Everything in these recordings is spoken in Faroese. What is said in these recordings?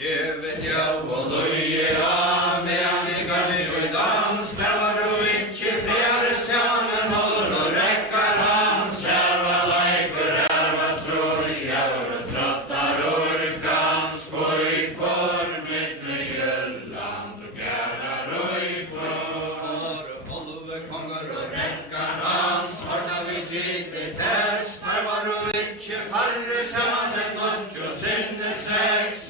Gjevet djävulen medan i garnier dans, där var du inte fjärde sonen håller och räcker hans. Här var lejker, här var stroliga och tröttar orkans. Skoj por mitt land och gärna röj por. Håller kongar och räcker hans, harta vi givet test. Här var du inte färre sonen och synde sex.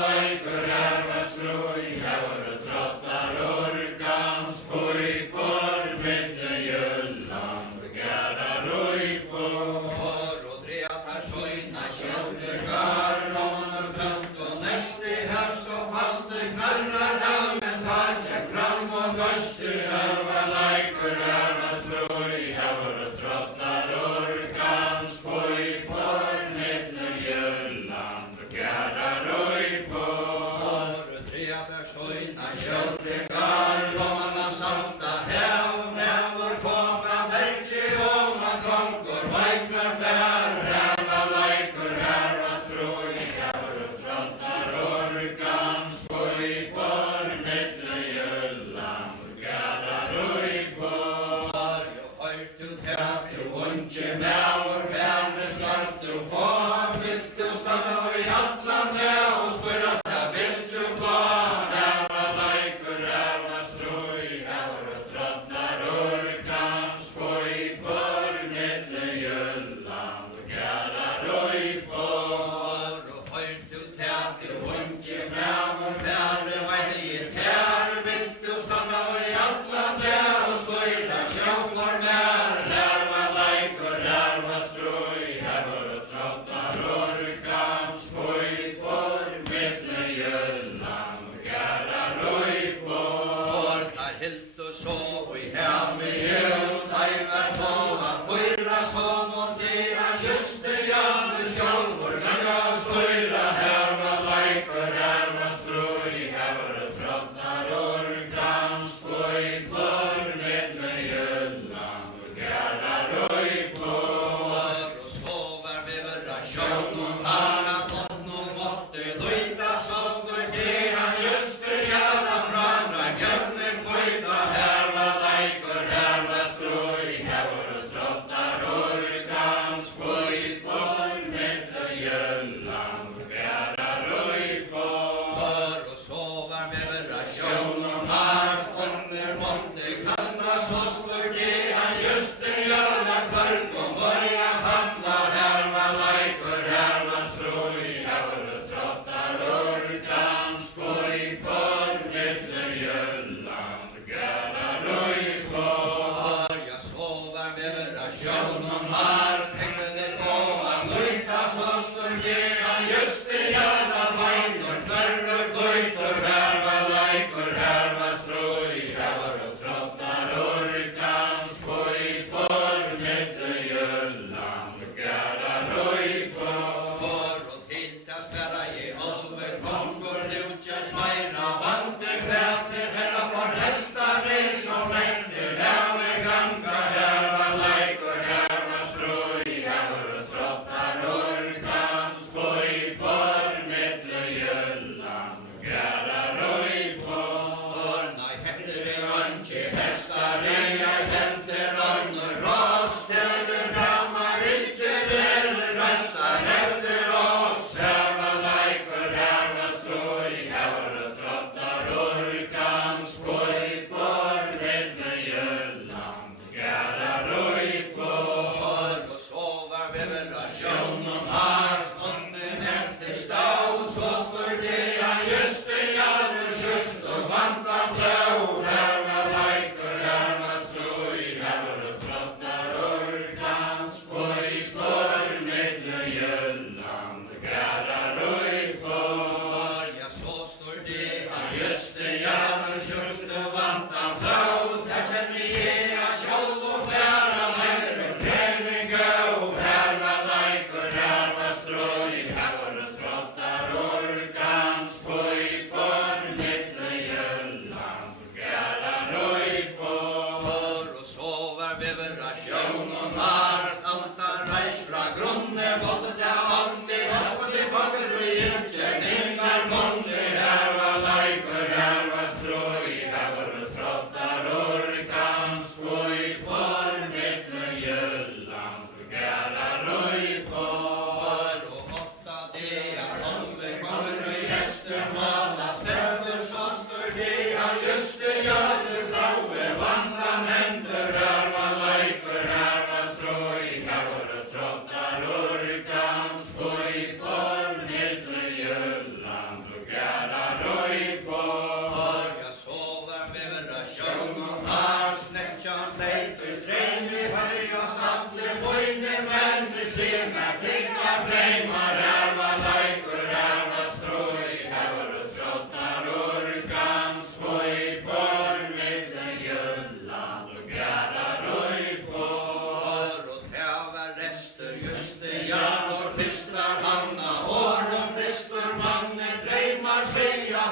Lejker, här var stroj, här var det tröttar orkans. Skoj por mitt Jylland och gärna röj por. Och dreat här sojna kjoltegar, roman och tömt och nästi här stå fast i knarrar helmen, tagek fram och gösti. Här var lejker, här var stroj, här var det tröttar orkans. Skoj por mitt Jylland och gärna röj por. Dreat här sojna kjoltegar, roman och salta häv, med vår kåma verklig och man konkor vägnar fär. Här var lejker, här var stroj, här var det tröttar orkans. Skoj por mitt Jylland och gärna röj por. Jag höjt till tät och unge med vår färne slart och få mitt och stanna i Atlande och spyrra där vilt ju blå. Här var lejker, här var stroj, här var det tröttar orkans. Skoj por mitt Jylland och gärna röj por. Och höjt till tät och unge med vår färne vägget här vilt och stanna i Atlande och spyrra tjofar när. Här var lejker, här var stroj, här var det tröttar orkans. Skoj por mitt Jylland och gärna röj por. Tar helt och sov i hem i jul, tajvar på att fyra som montera just det jag nu själv. Men jag spyrra, här var lejker, här var stroj, här var det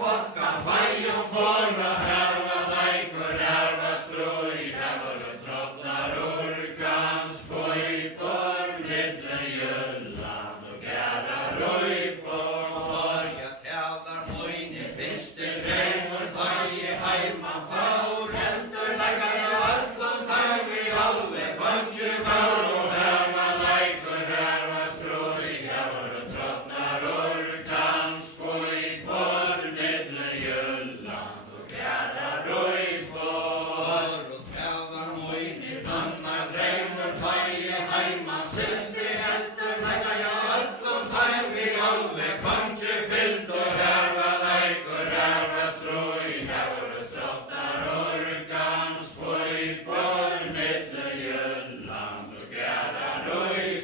fotka, fajum fóra, her var leikur, her var strúi, her voru trollar urkans pípur, milli Jylland og Gerðarípur. Ja, það var míni fyrsti reymur, tá ég heiman fór, heldur leikar á öllum tæmi, alveg kongi fór, og her var leikur, her var strúi, her voru trollar urkans pípur, milli Jylland og Gerðarípur. Og það var míni annar reymur, tá ég heiman sildi, heldur leikar á öllum tæmi, alveg kongi fyllt, og her var leikur, her var strúi, her voru trollar urkans pípur, milli Jylland og Gerðarípur.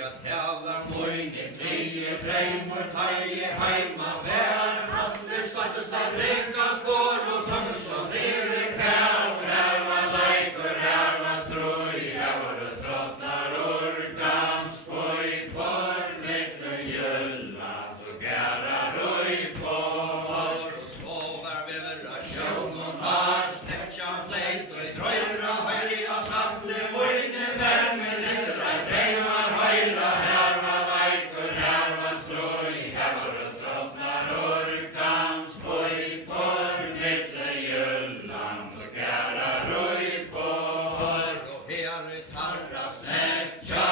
Ja, það var míni tríi reymur, tá ég heima ver, allir sættust að drikka spor og sömur svo nýri kær. Her var leikur, her var strúi, her voru trollar urkans pípur, milli Jylland og Gerðarípur. Og svo var við að sjónum har, stekja fleit og í trøyra høyri og samtli voini ver með listra dreymar høyra. Her var leikur, her var strúi, her voru trollar urkans pípur, milli Jylland og Gerðarípur. Og her í tarra snekkja,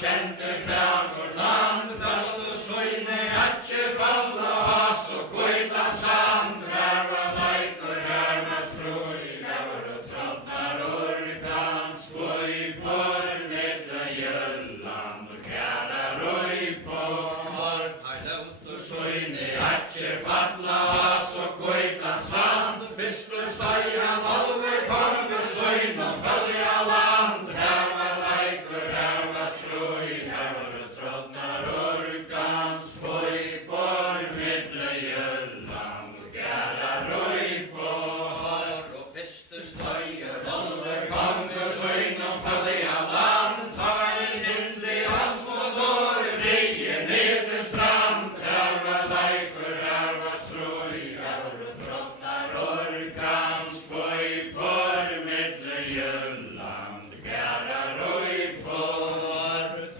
kjendur fjagur land, döldu svoini ekki falla oss og hvítan sand. Her var leikur, her var strúi, her voru trollar urkans pípur, milli Jylland og Gerðarípur. Þær ljótu svoini ekki falla oss og hvítan sand, fyrstur sæjan alveg kongur svoinum följa land. Her var leikur, her var strúi, her voru trollar urkans pípur, milli Jylland og Gerðarípur. Og fyrstur sæjan alveg kongur svoinum följa land, tar milli oss og þóri bríi niður strand. Her var leikur, her var strúi, her voru trollar urkans pípur, milli Jylland og Gerðarípur.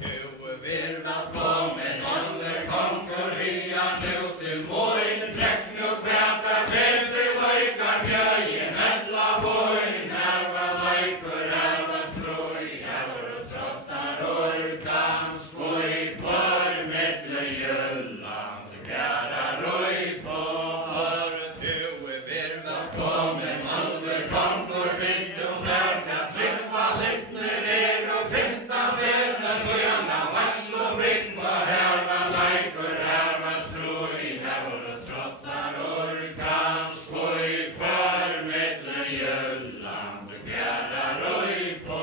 Þú vir velkomin, alveg kongur hýja nú til móin, dreknu kvætar betri leikar mjögin ella bóin. Her var leikur, her var strúi, her voru trollar urkans pípur, milli Jylland og Gerðarípur. Þú vir velkomin, alveg kongur vildum verka, tryggva litnir og fymta verða, sjøna vax og brynva. Her var leikur, her var strúi, her voru trollar urkans pípur, milli Jylland og Gerðarípur.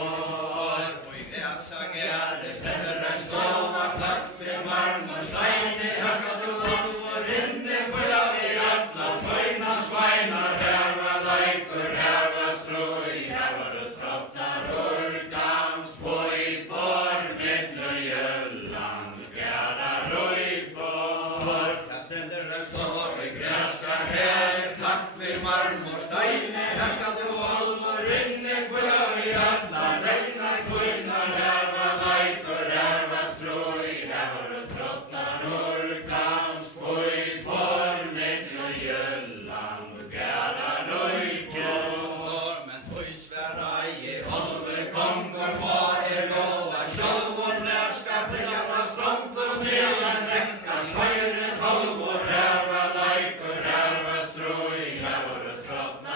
Og í gresa gerði stendur ein stofa, klakk fyrir marmor steini, her skal du alvor inni fulla við alla tveina svænar. Her var leikur, her var strúi, her voru trollar urkans pípur, milli Jylland og Gerðarípur. Her stendur ein stofa í gresa gerði, klakk fyrir marmor steini, her skal du alvor inni fulla við alla tveina svænar. Her var leikur, her var strúi, her voru trollar urkans pípur, milli Jylland og Gerðarípur. Men þú sverra ég alveg kongur, hvað nóa sjálfur nerska fylgja frá ströndum til en rekka sværi tólfur. Her var leikur, her var strúi, her voru trollar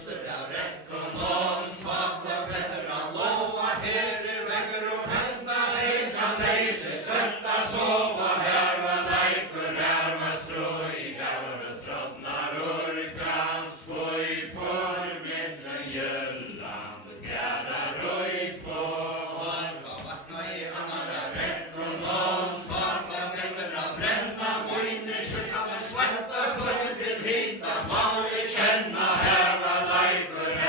Øster av rekken og smak og better av lova her i vegger og henta heim kan leise søtta sova her var leikur her var strøy her var det trådnar urkan skoj på midten jølland gæra røy på har vakna i annan rekken og smak og better av brenna moiner skjøtta svetta slår til hita må vi kjenna her var leikur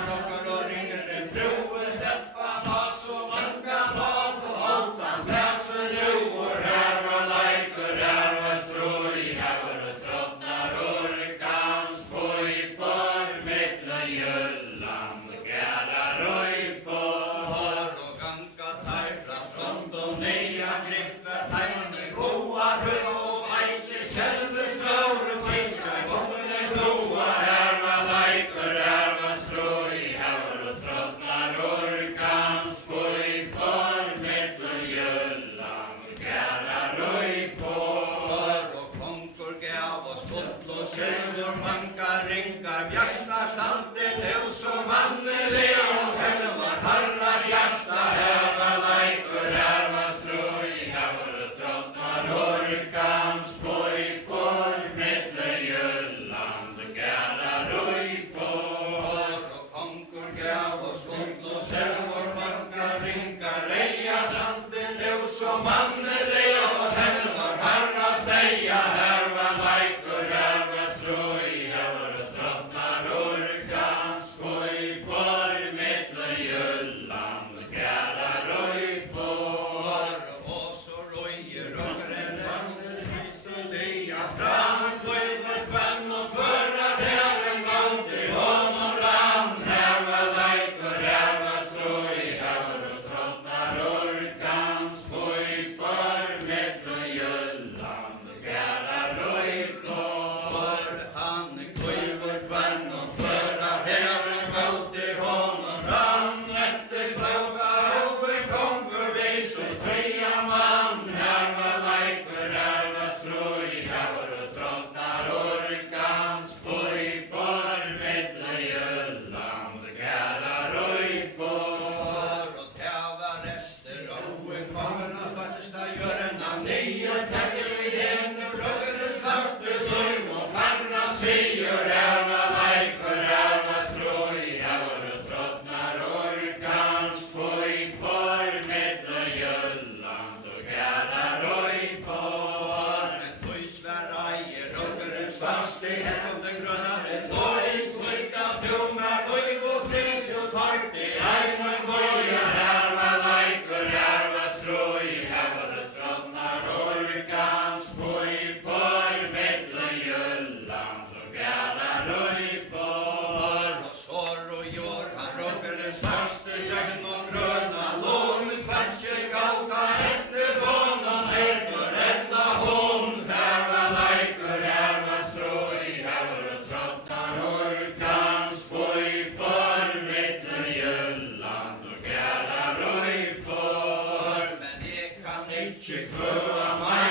Stefán okkur og ringri frúi, Stefán og svo manga ból og holdan blæsu ljúur, her var leikur, her var strúi, her voru trótnar urkans, fúibor, millu Jylland, gera rúibor, og ganga tær fra strand og nýja grippa, tæmandi góa hug og bæti, kjelvi stóru bætja, góðni dúa, her var leikur, her var strúi, her voru trótnar urkans, fúibor, millu Jylland, gera rúibor, og kongur gaf oss full og silfur, manga ringar, bjarta standi, ljós og mannili, og henni var harras hjarta, her var leikur, her var strúi, her voru trótnar urkans, fúibor, millu Jylland, gera rúibor, og kongur gaf oss full og silfur, manga ringar, reia standi, ljós og mannili, og henni var harras deyja, her var leikur, her var strúi, her voru trótnar urkans, fúibor, millu Jylland, gera rúibor, og svo rúir okkurinn fastur fyrstu lýja fram, glöymur kvenn og tvörar herren gáldi honum rann, her var leikur, her var strúi, her voru trótnar urkans, fúibor, millu Jylland, gera rúibor, hann glöymur kvenn og tvörar herren gáldi honum rann, eftir slóka hófi kongur vísu tveia mann, her var leikur, her var strúi, her voru trótnar urkans, fúibor, millu Jylland, gera rúibor, og það var restir ói konuna stoltista jörna, nýju tekir við hennu, röggurinn svartu glöym og fannan sigur, her var leikur, her var strúi, her voru trótnar urkans, fúibor, millu Jylland, gera rúibor, men þú sver ægir, röggurinn svarti, hettundi grunari, lóin, klukka, fjúmar, lóif og frið og torti, ægmun boja, her var leikur, her var strúi, her voru trótnar urkans, fúibor, millu Jylland, gera rúibor, og sår og jord, hann röggurinn svarti, jögn og gröna, lóin, kvartsi, gálka, eftir honum, eitur, ella hon, her var leikur, her var strúi, her voru trótnar urkans, fúibor, millu Jylland, gera rúibor, men ég kann ikki kvöa mæ